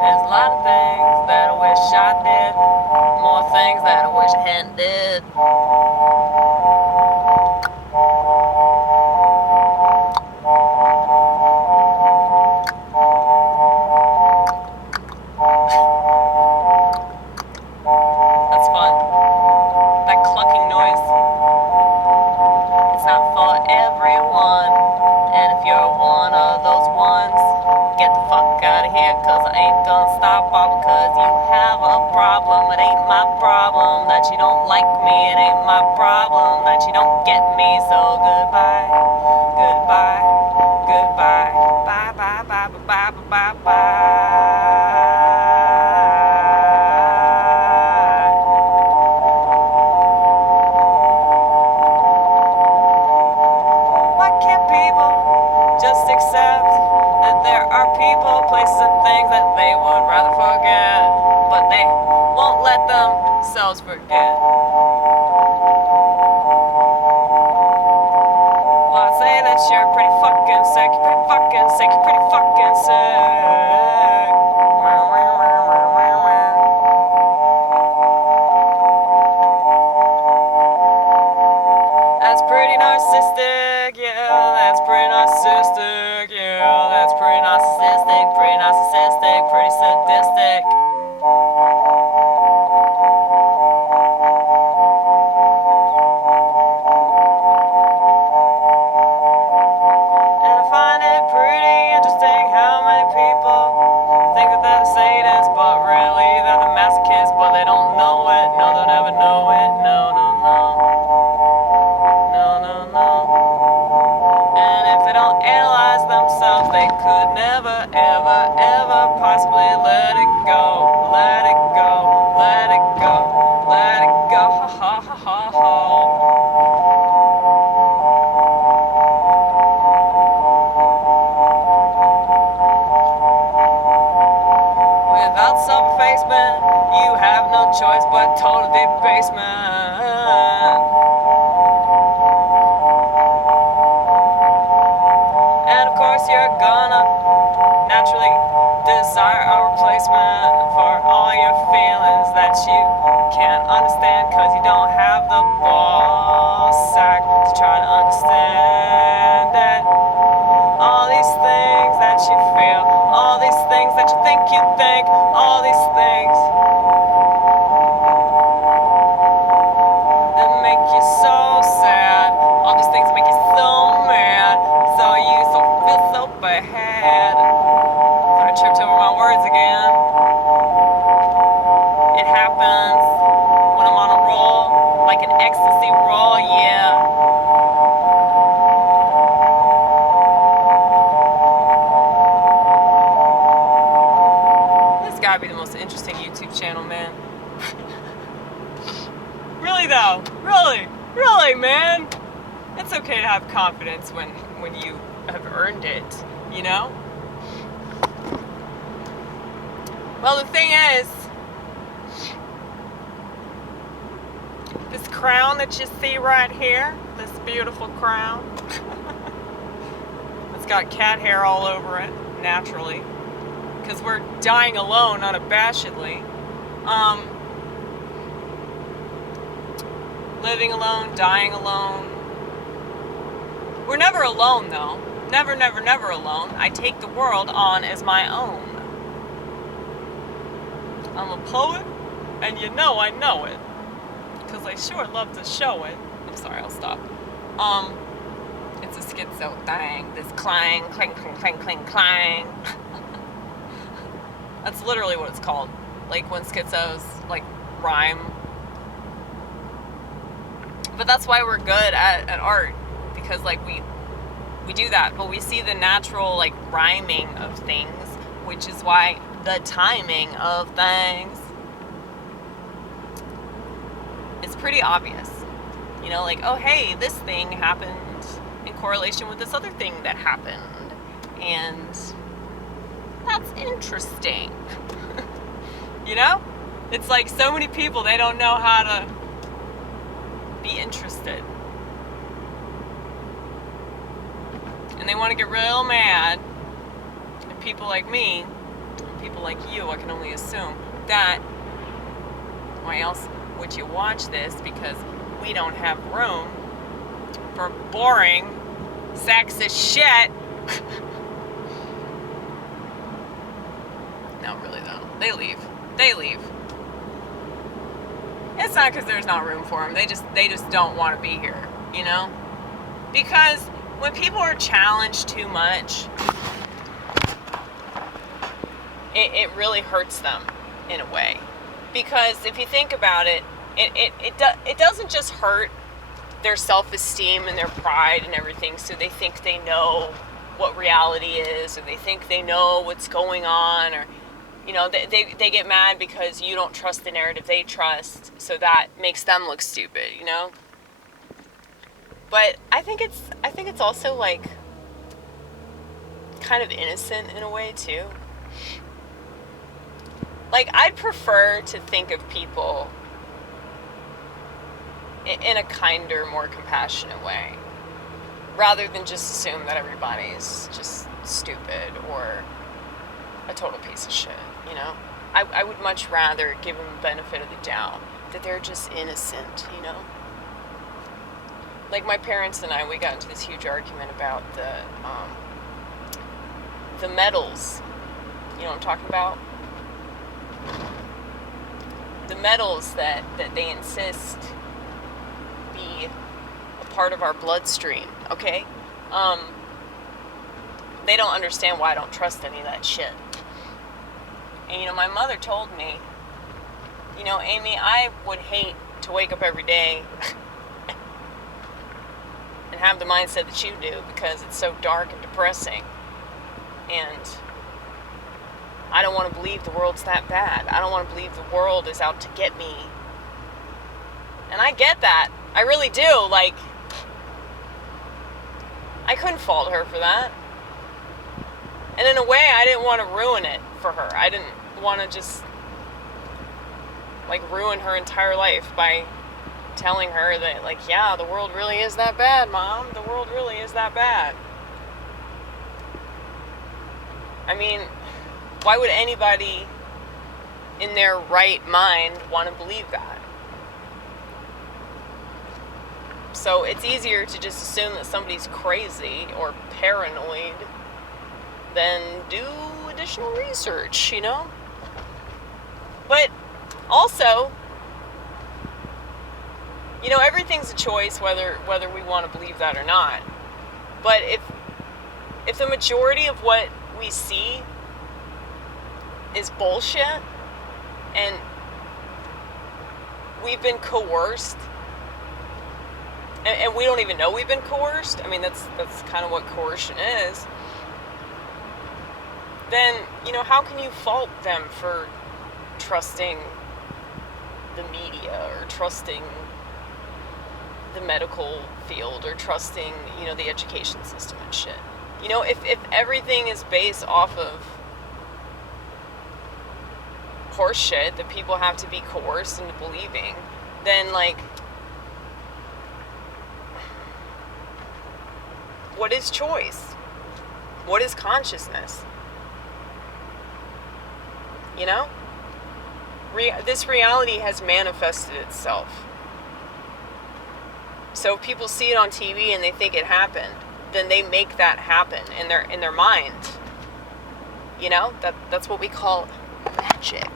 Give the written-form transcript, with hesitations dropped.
There's a lot of things that I wish I did. More things that I wish I hadn't did. That's fun. That clucking noise. It's not for everyone. And if you're one of those ones, get the fuck out of here, cause I ain't gonna stop all because you have a problem. It ain't my problem that you don't like me. It ain't my problem that you don't get me. So goodbye, goodbye, goodbye. Bye, bye, bye, bye, bye, bye, bye. Why can't people just accept that there are people, places, and things that they would rather forget, but they won't let themselves forget? Well, I'd say that you're pretty fucking sick, you're pretty fucking sick, you're pretty fucking sick. That's pretty narcissistic, yeah, that's pretty narcissistic, yeah, that's pretty narcissistic, pretty sadistic. And I find it pretty interesting how many people think that they're the sadists, but really they're the masochists, but they don't know it, no, they'll never know it, no, no, no. No, no, no. And if they don't analyze themselves, they could never, ever, ever possibly let it go. Let it go. Let it go. Let it go. Ha ha ha ha ha. Without self-effacement, you have no choice but total debasement. And of course you're gonna naturally desire a replacement for all your feelings that you can't understand, cause you don't have the ball sack to try to understand it. All these things that you feel, all these things that you think, all these things that make you so sad, all these things that make you so mad, so you feel so bad. So I tripped over my words again. It happens when I'm on a roll, like an ecstasy roll, yeah. This gotta be the most interesting YouTube channel, man. Really though, really, man. It's okay to have confidence when you have earned it, you know? Well, the thing is, this crown that you see right here, this beautiful crown, it's got cat hair all over it, naturally, because we're dying alone unabashedly. Living alone, dying alone. We're never alone, though. Never, never, never alone. I take the world on as my own. I'm a poet, and you know I know it, because I sure love to show it. I'm sorry, I'll stop. It's a schizo thang. This clang, clang, clang, clang, clang, clang. That's literally what it's called. Like when schizos, like, rhyme. But that's why we're good at art, because like we do that, but we see the natural like rhyming of things, which is why the timing of things is pretty obvious. You know, like, oh hey, this thing happened in correlation with this other thing that happened, and that's interesting. You know, it's like so many people, they don't know how to be interested. And they want to get real mad at people like me, people like you, I can only assume, that why else would you watch this? Because we don't have room for boring, sexist shit. No, really though. They leave. It's not because there's not room for them. They just don't want to be here, you know? Because when people are challenged too much, it really hurts them in a way. Because if you think about it, it doesn't just hurt their self-esteem and their pride and everything, so they think they know what reality is, or they think they know what's going on, or, you know, they get mad because you don't trust the narrative they trust, so that makes them look stupid, you know? But I think it's also, like, kind of innocent in a way, too. Like, I'd prefer to think of people in a kinder, more compassionate way, rather than just assume that everybody's just stupid or a total piece of shit, you know? I would much rather give them the benefit of the doubt that they're just innocent, you know? Like, my parents and I, we got into this huge argument about the metals. You know what I'm talking about? The metals that they insist be a part of our bloodstream, okay? They don't understand why I don't trust any of that shit. And, you know, my mother told me, you know, Amy, I would hate to wake up every day and have the mindset that you do, because it's so dark and depressing. And I don't want to believe the world's that bad. I don't want to believe the world is out to get me. And I get that. I really do. Like, I couldn't fault her for that. And in a way, I didn't want to ruin it for her. I didn't want to just, like, ruin her entire life by telling her that, like, yeah, the world really is that bad, Mom. The world really is that bad. I mean, why would anybody in their right mind want to believe that? So it's easier to just assume that somebody's crazy or paranoid than do additional research, you know? But also, you know, everything's a choice whether we want to believe that or not. But if the majority of what we see is bullshit, and we've been coerced, and we don't even know we've been coerced, I mean, that's kind of what coercion is, then, you know, how can you fault them for trusting the media, or trusting the medical field, or trusting, you know, the education system and shit? You know, if everything is based off of horse shit that people have to be coerced into believing, then, like, what is choice? What is consciousness? You know? This reality has manifested itself. So if people see it on TV and they think it happened, then they make that happen in their mind. You know? That's what we call magic.